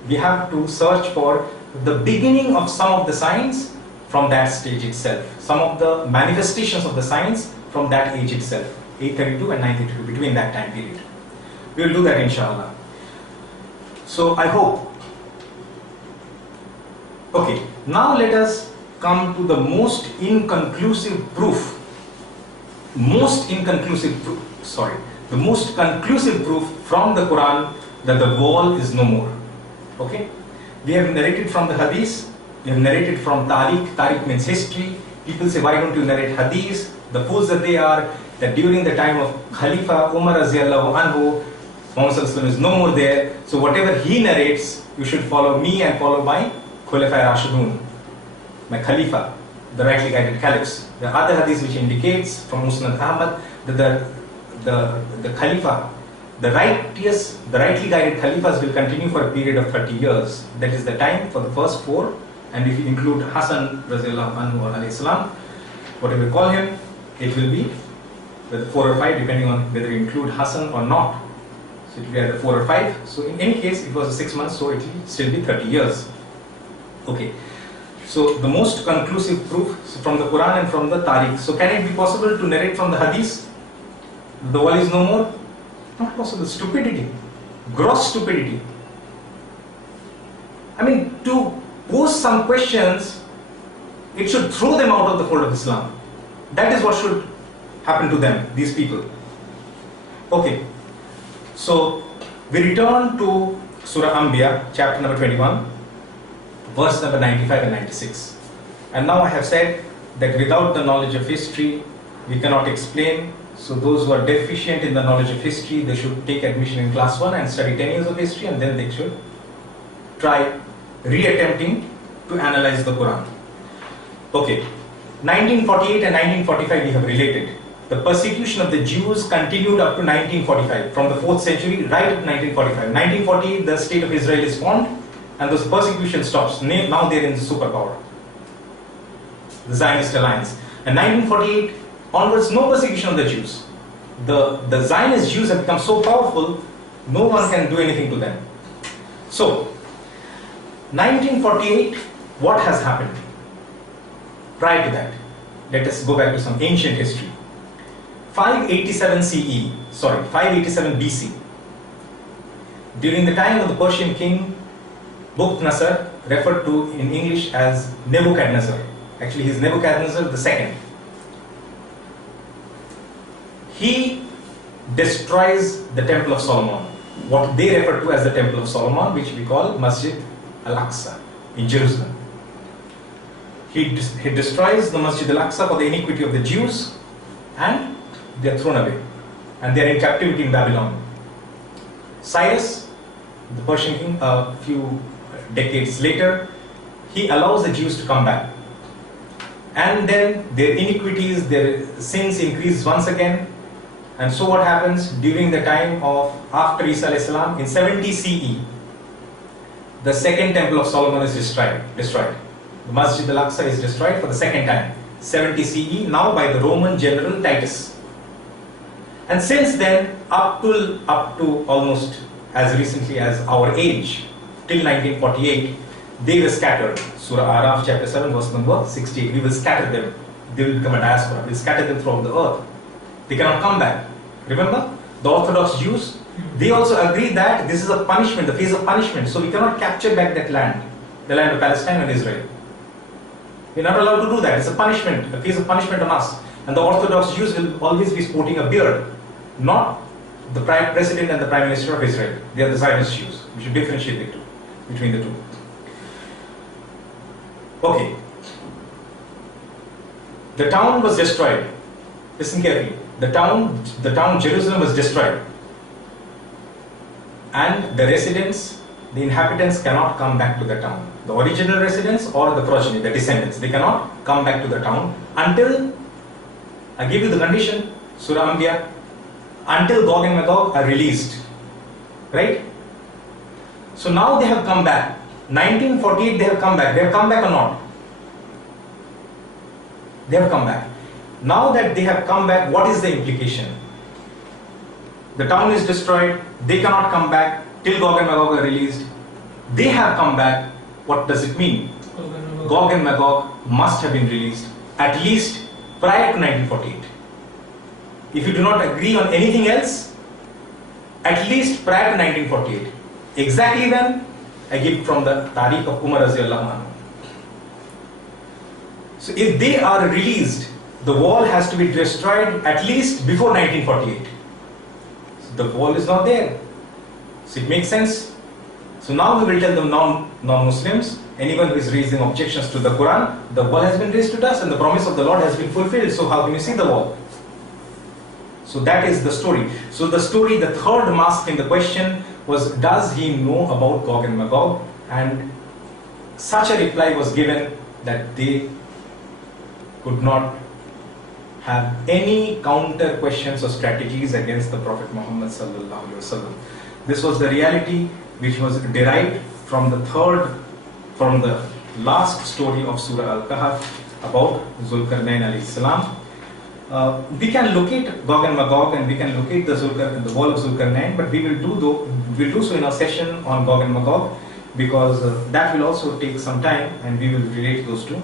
We have to search for the beginning of some of the signs from that stage itself, some of the manifestations of the signs from that age itself, 832 and 932, between that time period. We will do that inshallah. So I hope. Okay, now let us come to the most inconclusive proof. The most conclusive proof from the Quran that the wall is no more. Okay? We have narrated from the hadith, we have narrated from Tariq. Tariq means history. People say, why don't you narrate hadith? The fools that they are, that during the time of Khalifa Umar Raziyallahu Anhu, Muhammad is no more there. So whatever he narrates, you should follow me and follow my Khulafai Rashidun, my Khalifa, the rightly guided caliphs. The other hadith which indicates from Musnad Ahmad that the Khalifa, the rightly guided Khalifas will continue for a period of 30 years. That is the time for the first 4, and if you include Hassan Raziyallahu Anhu or alayhi salam, whatever you call him, it will be whether 4 or 5, depending on whether you include Hassan or not. So it will be either 4 or 5. So in any case, it was 6 months, so it will still be 30 years. Okay. So the most conclusive proof from the Quran and from the Tariq. So can it be possible to narrate from the Hadith? The wall is no more? Not possible. Stupidity. Gross stupidity. I mean, to pose some questions, it should throw them out of the fold of Islam. That is what should happen to them, these people. Okay. So we return to Surah Anbiya, chapter number 21. Verse number 95 and 96. And now I have said that without the knowledge of history, we cannot explain. So those who are deficient in the knowledge of history, they should take admission in class 1 and study 10 years of history, and then they should try re-attempting to analyze the Quran. Okay, 1948 and 1945 we have related. The persecution of the Jews continued up to 1945, from the 4th century right up to 1945. 1948, the state of Israel is formed, and this persecution stops. Now they are in the superpower, the Zionist alliance. And 1948 onwards, no persecution of the Jews. The Zionist Jews have become so powerful, no one can do anything to them. So, 1948, what has happened? Prior to that, let us go back to some ancient history. 587 BC. During the time of the Persian king Bukhtanasar, referred to in English as Nebuchadnezzar. Actually, he is Nebuchadnezzar II. He destroys the Temple of Solomon, what they refer to as the Temple of Solomon, which we call Masjid Al-Aqsa in Jerusalem. He destroys the Masjid Al-Aqsa for the iniquity of the Jews, and they are thrown away, and they are in captivity in Babylon. Cyrus, the Persian king, a few decades later, he allows the Jews to come back, and then their iniquities, their sins increase once again. And so what happens during the time of after Isa alayhi salam, in 70 CE, the second temple of Solomon is destroyed. The Masjid Al-Aqsa is destroyed for the second time, 70 CE, now by the Roman general Titus. And since then, up to almost as recently as our age, till 1948, they were scattered. Surah Araf chapter 7 verse number 68. We will scatter them. They will become a diaspora. We will scatter them throughout the earth. They cannot come back. Remember, the Orthodox Jews, they also agree that this is a punishment, the phase of punishment. So we cannot capture back that land, the land of Palestine and Israel. We're not allowed to do that. It's a punishment, a case of punishment on us. And the Orthodox Jews will always be sporting a beard, not the President and the Prime Minister of Israel. They are the Zionist Jews. We should differentiate between the two. Okay. The town was destroyed. Listen carefully. The town Jerusalem was destroyed. And the residents, the inhabitants cannot come back to the town. The original residents or the progeny, the descendants, they cannot come back to the town until, I give you the condition, Surah Anbiya, until Gog and Magog are released. Right? So now they have come back. 1948 they have come back. They have come back or not? They have come back. Now that they have come back, what is the implication? The town is destroyed. They cannot come back till Gog and Magog are released. They have come back. What does it mean? Gog and Magog must have been released at least prior to 1948. If you do not agree on anything else, at least prior to 1948. Exactly when? I give from the Tariq of Umar Raziallahu Anhu. So if they are released, the wall has to be destroyed at least before 1948. So the wall is not there. So it makes sense. So now we will tell the non-Muslims, anyone who is raising objections to the Quran, the wall has been raised to dust and the promise of the Lord has been fulfilled. So how can you see the wall? So that is the story. So the story, the third mask in the question was, does he know about Gog and Magog? And such a reply was given that they could not have any counter questions or strategies against the Prophet Muhammad sallallahu alaihi wasallam. This was the reality which was derived from the last story of Surah Al-Kahf about Zulkarnain alayhi salam. We can locate Gog and Magog and we can locate the wall of Zulkarnain, but we'll do so in a session on Gog and Magog, because that will also take some time and we will relate those two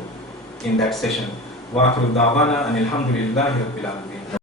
in that session. Wa akhiru da'wana anil hamdulillahi rabbil alamin.